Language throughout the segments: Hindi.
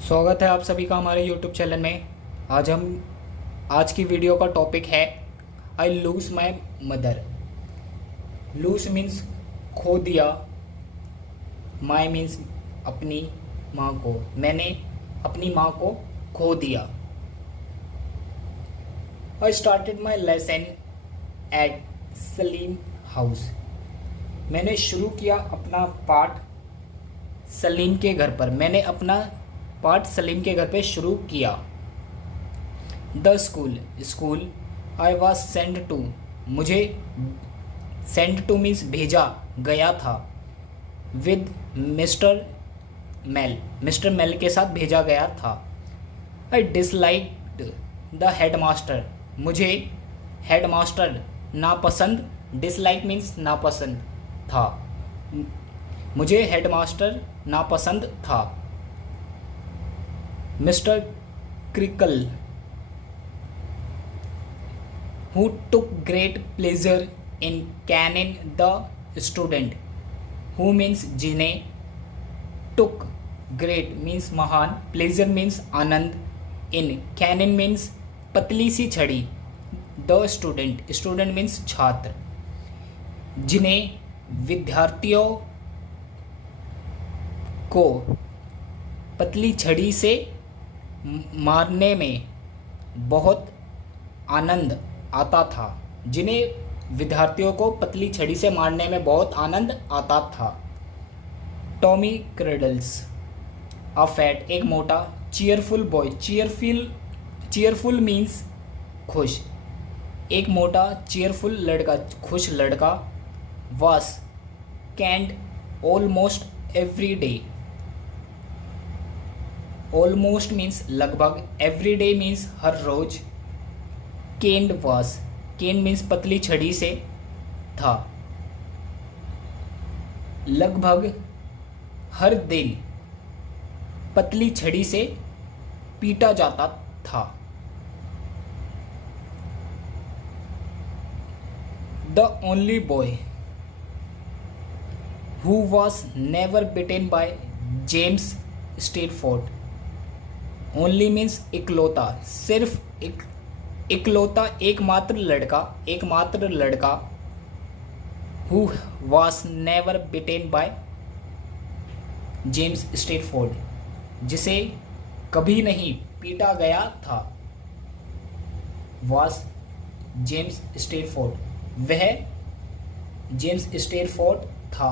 स्वागत है आप सभी का हमारे YouTube चैनल में। आज की वीडियो का टॉपिक है I lose my mother. Lose means खो दिया, माई मीन्स अपनी माँ को। मैंने अपनी माँ को खो दिया। I started my lesson at Salem house. मैंने शुरू किया अपना पाठ सलीम के घर पर। मैंने अपना पाठ सलीम के घर पे शुरू किया। The school I was send to. मुझे सेंड टू मीन्स भेजा गया था। विद मिस्टर मेल के साथ भेजा गया था। आई डिसलाइक्ड द हेड मास्टर। मुझे हेड मास्टर नापसंद, डिसलाइक मीन्स नापसंद था। मुझे हेड मास्टर नापसंद था। Mister crackle who took great pleasure in caning the student। who means जिन्हें, took great means महान, pleasure means Anand, in caning means पतली सी छड़ी, the student means छात्र। जिन्हें विद्यार्थियों को पतली छड़ी से मारने में बहुत आनंद आता था। जिन्हें विद्यार्थियों को पतली छड़ी से मारने में बहुत आनंद आता था। टॉमी क्रेडल्स अ फैट, एक मोटा, चीयरफुल बॉय। चीयरफुल मीन्स खुश। एक मोटा चीयरफुल लड़का, खुश लड़का। Was caned almost every day. Almost means लगभग, एवरी डे मीन्स हर रोज। केंड वास, केंड मीन्स पतली छड़ी से था। लगभग हर दिन पतली छड़ी से पीटा जाता था। The only boy who was never beaten by James Steerforth. Only means इकलौता, सिर्फ इकलौता, एकमात्र लड़का। Who was never beaten by James Steerforth, जिसे कभी नहीं पीटा गया था। वॉज जेम्स स्टेटफोर्ड, वह जेम्स स्टेटफोर्ड था।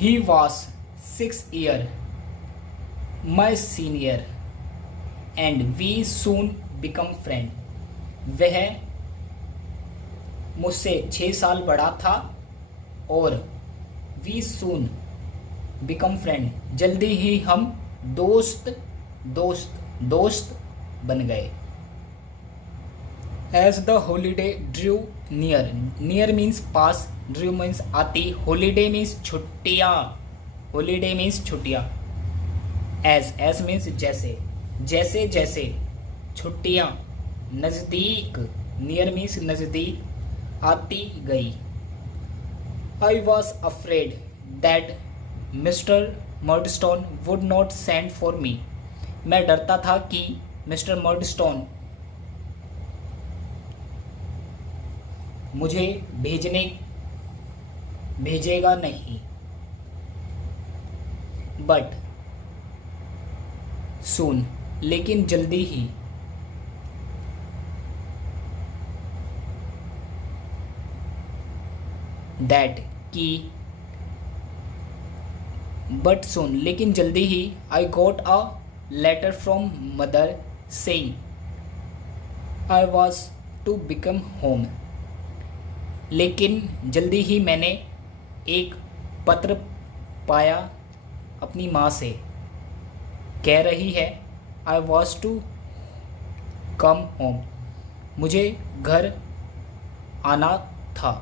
He was 6 years my senior and we soon become friends। वह मुझसे 6 साल बड़ा था और we soon become friend, जल्दी ही हम दोस्त बन गए। As the holiday drew near, near means pass, drew means आती, holiday means छुट्टियाँ। as means जैसे छुट्टियाँ नज़दीक, near means नज़दीक आती गई। I was afraid that Mr. Murdstone would not send for me। मैं डरता था कि मिस्टर मर्डस्टोन मुझे भेजेगा नहीं। बट सून, लेकिन जल्दी ही। दैट की, बट सून लेकिन जल्दी ही। I got a letter from mother saying I was to become home. लेकिन जल्दी ही मैंने एक पत्र पाया अपनी माँ से, कह रही है I was to come home, मुझे घर आना था।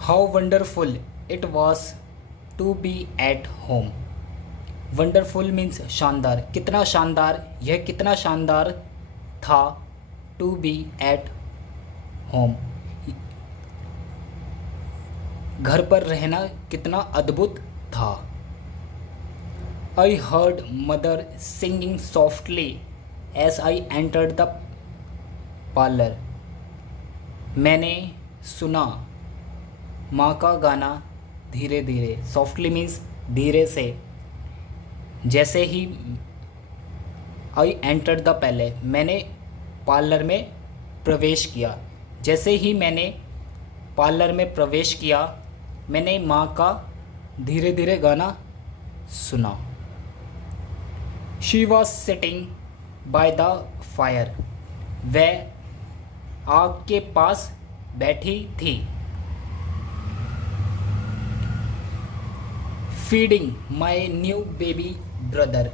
How wonderful it was to be at home। Wonderful means शानदार, कितना शानदार, यह कितना शानदार था। टू बी एट होम, घर पर रहना कितना अद्भुत था। I heard mother singing softly as I entered the parlour, मैंने सुना माँ का गाना धीरे धीरे। सॉफ्टली मीन्स धीरे से। जैसे ही आई एंटर्ड द पहले, मैंने पार्लर में प्रवेश किया। जैसे ही मैंने पार्लर में प्रवेश किया, मैंने माँ का धीरे धीरे गाना सुना। She was sitting by the fire, वह आग के पास बैठी थी। Feeding my new baby brother,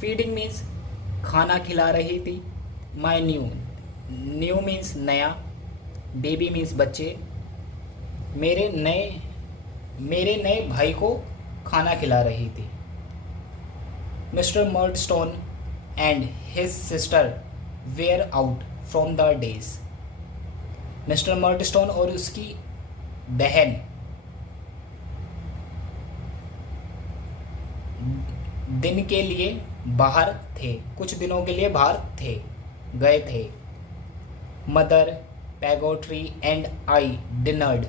feeding means खाना खिला रही थी। माई न्यू मीन्स नया, बेबी मीन्स बच्चे। मेरे नए भाई को खाना खिला रही थी। Mr Murdstone and his sister were out from the days, Mr Murdstone और उसकी बहन दिन के लिए बाहर थे, कुछ दिनों के लिए बाहर गए थे। मदर, पेगोट्री एंड आई डिनर्ड,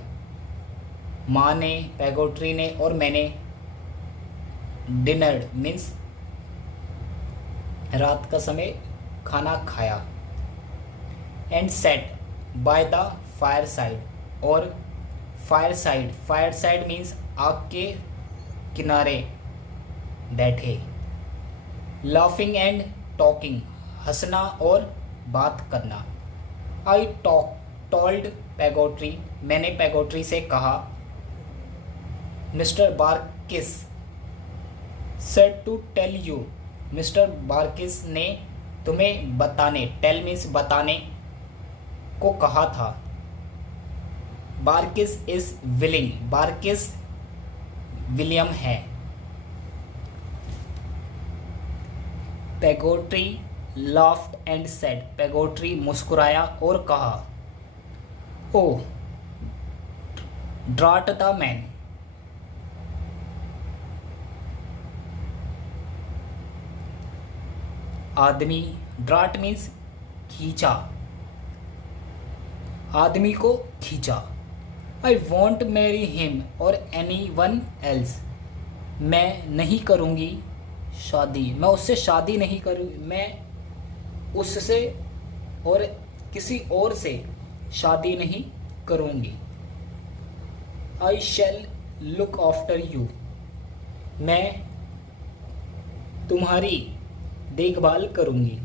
माँ ने, पेगोट्री ने और मैंने डिनर्ड मीन्स रात का समय खाना खाया। And set bye the fire side, और फायर साइड मीन्स आग के किनारे बैठे। लाफिंग एंड टॉकिंग, हंसना और बात करना। आई टोल्ड पेगोट्री, मैंने पेगोट्री से कहा। Mister Barkis said to tell you, mister Barkis ने तुम्हें बताने, टेल मीन्स बताने को कहा था। Barkis is willing, Barkis William है। Peggotty laughed and said, Peggotty मुस्कुराया और कहा। ओ ड्राट द मैन, आदमी, ड्राट मीन्स खींचा, आदमी को खींचा। आई वॉन्ट मैरी हिम और एनी वन एल्स, मैं नहीं करूँगी शादी, मैं उससे शादी नहीं करूँ, मैं उससे और किसी और से शादी नहीं करूँगी। आई शैल लुक आफ्टर यू, मैं तुम्हारी देखभाल करूँगी।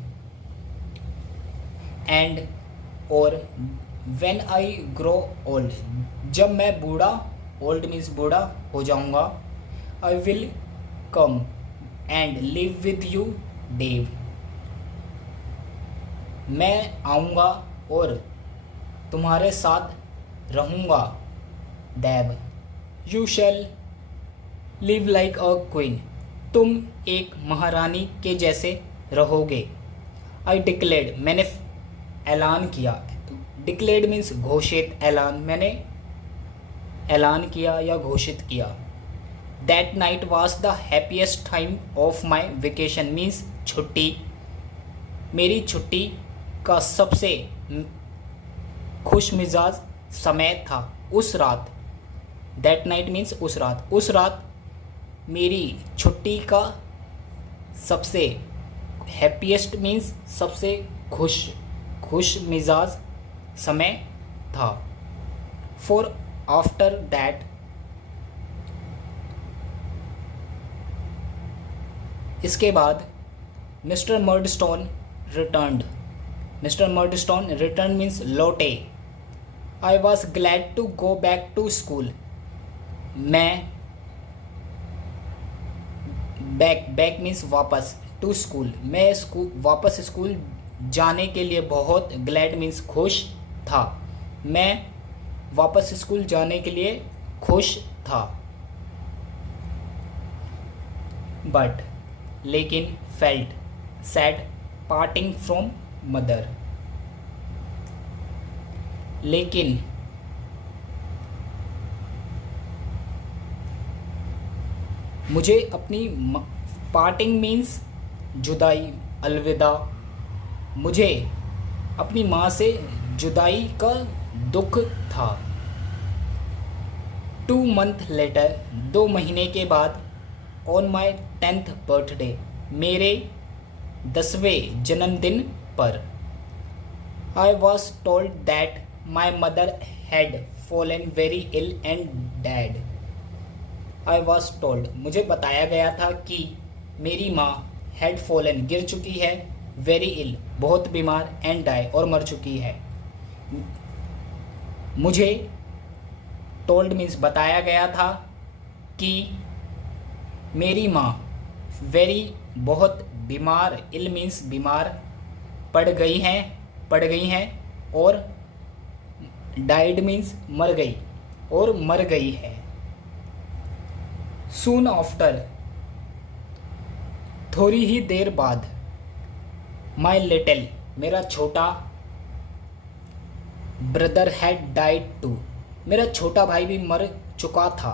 एंड और व्हेन आई ग्रो ओल्ड, जब मैं बूढ़ा, ओल्ड मीन्स बूढ़ा हो जाऊँगा। I will come and live with you Dave, मैं आऊँगा और तुम्हारे साथ रहूँगा Dev. You shall live like a queen, तुम एक महारानी के जैसे रहोगे। आई डिक्लेयर्ड, मैंने ऐलान किया। डिक्लेयर्ड मीन्स घोषित, ऐलान, मैंने ऐलान किया या घोषित किया। That night was the happiest time of my vacation means छुट्टी, मेरी छुट्टी का सबसे खुश मिजाज समय था। उस रात, दैट नाइट मीन्स उस रात, उस रात मेरी छुट्टी का सबसे, हैप्पीएस्ट मीन्स सबसे खुश मिजाज समय था। फॉर आफ्टर दैट, इसके बाद Mr Murdstone returned, Mr Murdstone return means लौटे। I was glad to go back to school, मैं बैक मीन्स वापस, टू स्कूल, मैं वापस स्कूल जाने के लिए बहुत, ग्लैड मीन्स खुश था, मैं वापस स्कूल जाने के लिए खुश था। बट लेकिन felt sad parting from mother. लेकिन मुझे अपनी पार्टिंग मीन्स जुदाई, अलविदा। मुझे अपनी माँ से जुदाई का दुख था। 2 months लेटर, 2 महीने के बाद, ऑन माई 10th बर्थडे, मेरे 10वें जन्मदिन पर, I was told that my mother had fallen very ill and dead. I was told, मुझे बताया गया था कि मेरी माँ हैड फॉलन गिर चुकी है, वेरी इल बहुत बीमार, एंड डाई और मर चुकी है। मुझे टोल्ड मीन्स बताया गया था कि मेरी माँ वेरी बहुत बीमार, इल मीन्स बीमार, पड़ गई हैं और डाइड मीन्स मर गई और मर गई है। सून आफ्टर, थोड़ी ही देर बाद, माई लिटिल, मेरा छोटा, ब्रदर हैड डाइड टू, मेरा छोटा भाई भी मर चुका था।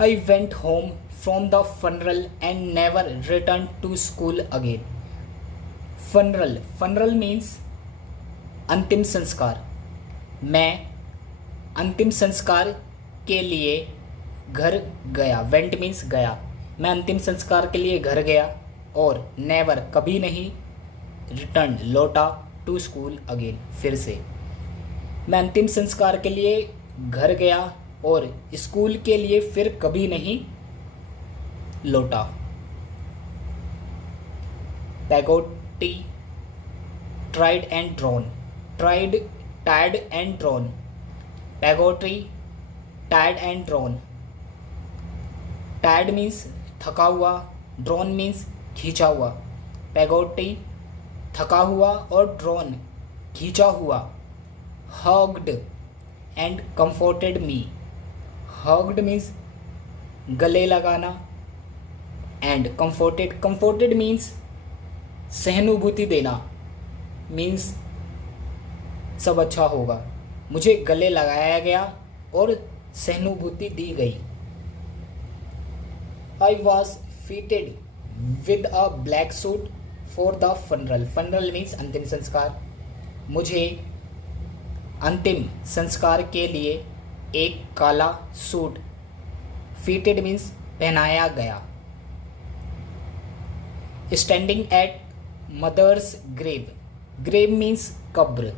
I went home from the funeral and never return to school again. Funeral means अंतिम संस्कार। मैं अंतिम संस्कार के लिए घर गया, वेंट मीन्स गया, मैं अंतिम संस्कार के लिए घर गया, और नेवर कभी नहीं, रिटर्न लौटा, टू स्कूल अगेन फिर से। मैं अंतिम संस्कार के लिए घर गया और स्कूल के लिए फिर कभी नहीं लौटा। Peggotty, tried and drawn, tired and drawn, Peggotty, tired and drawn. Tired means थका हुआ, ड्रॉन मीन्स खींचा हुआ। पैगोटी थका हुआ और ड्रॉन खींचा हुआ। Hugged and comforted me, hugged means गले लगाना, एंड कंफर्टेड मीन्स सहानुभूति देना, मीन्स सब अच्छा होगा। मुझे गले लगाया गया और सहानुभूति दी गई। I was fitted with a black suit for the funeral means अंतिम संस्कार। मुझे अंतिम संस्कार के लिए एक काला सूट, फिटेड मीन्स पहनाया गया। Standing at mother's grave, grave means कब्र।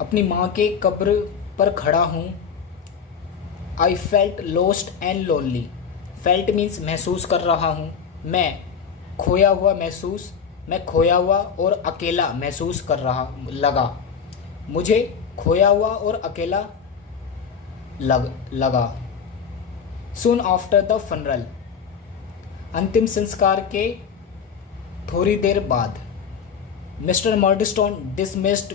अपनी माँ के कब्र पर खड़ा हूँ। I felt lost and lonely, felt means महसूस कर रहा हूँ, मैं खोया हुआ और अकेला महसूस कर रहा लगा, मुझे खोया हुआ और अकेला लगा। सून आफ्टर द फनरल, अंतिम संस्कार के थोड़ी देर बाद, मिस्टर मर्डस्टोन डिसमिस्ड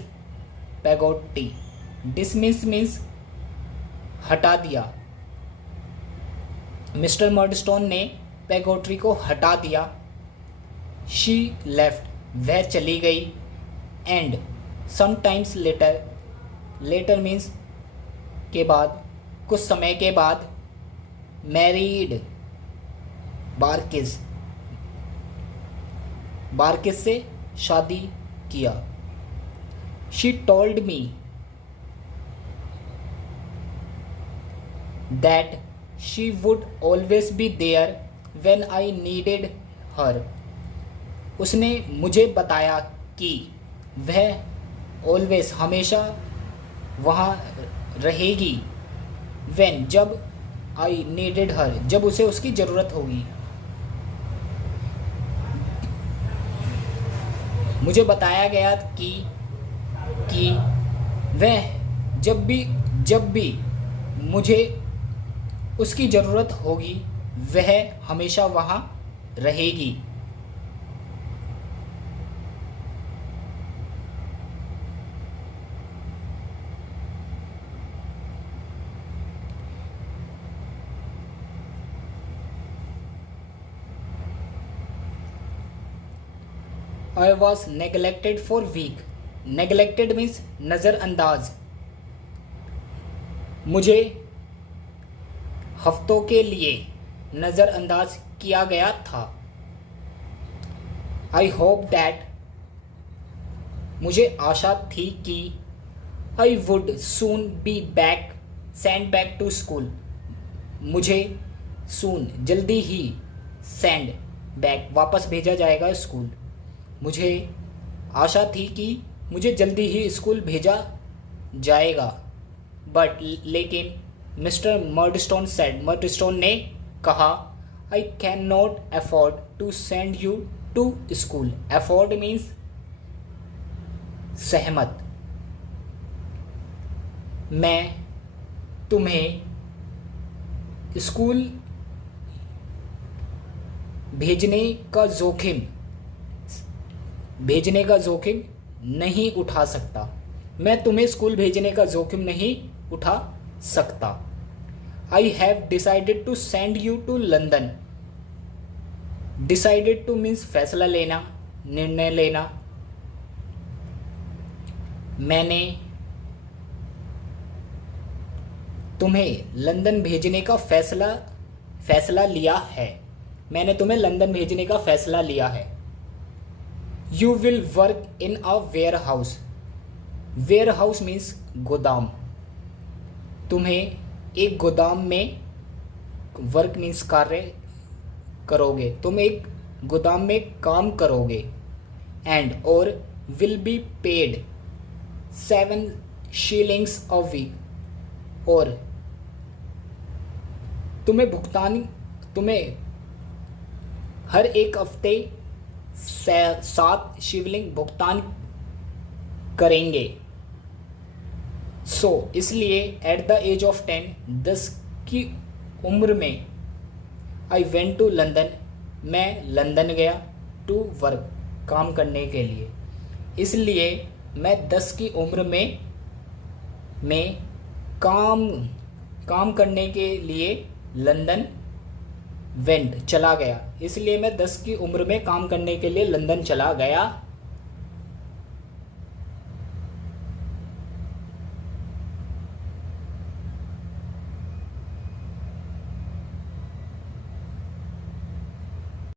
पैगोटी, डिसमिस मीन्स हटा दिया। मिस्टर मर्डस्टोन ने पैगोट्री को हटा दिया। शी लेफ्ट, वह चली गई। And sometimes later, later means के बाद, कुछ समय के बाद, मैरिड बारकिस, बारकिस से शादी किया। She told me that she would always be there when I needed her, उसने मुझे बताया कि वह ऑलवेज हमेशा वहाँ रहेगी, व्हेन जब, आई नीडेड हर जब उसे उसकी ज़रूरत होगी। मुझे बताया गया कि वह जब भी मुझे उसकी ज़रूरत होगी वह हमेशा वहाँ रहेगी। I was neglected for week. Neglected means नज़रअंदाज। मुझे हफ्तों के लिए नज़रअंदाज किया गया था। आई होप दैट, मुझे आशा थी कि I would soon be back send back to school. मुझे सून जल्दी ही सेंड बैक वापस भेजा जाएगा स्कूल। मुझे आशा थी कि मुझे जल्दी ही स्कूल भेजा जाएगा। बट लेकिन मिस्टर मर्डस्टोन सेड, मर्डस्टोन ने कहा, I can not afford to send you to school. Afford means सहमत। मैं तुम्हें स्कूल भेजने का जोखिम नहीं उठा सकता। मैं तुम्हें स्कूल भेजने का जोखिम नहीं उठा सकता। I have decided to send you to London. Decided to means फैसला लेना, निर्णय लेना। मैंने तुम्हें लंदन भेजने का फैसला लिया है। मैंने तुम्हें लंदन भेजने का फैसला लिया है। You will work in a warehouse. Warehouse means गोदाम। तुम्हें एक गोदाम में, वर्क मीन्स कार्य करोगे, तुम एक गोदाम में काम करोगे। एंड और will be paid 7 shillings a week। और तुम्हें हर एक हफ्ते 7 शिवलिंग भुगतान करेंगे। इसलिए एट द एज ऑफ 10 की उम्र में, आई वेंट टू लंदन, मैं लंदन गया, टू वर्क काम करने के लिए। इसलिए मैं 10 की उम्र में काम करने के लिए लंदन वेंट चला गया। इसलिए मैं 10 की उम्र में काम करने के लिए लंदन चला गया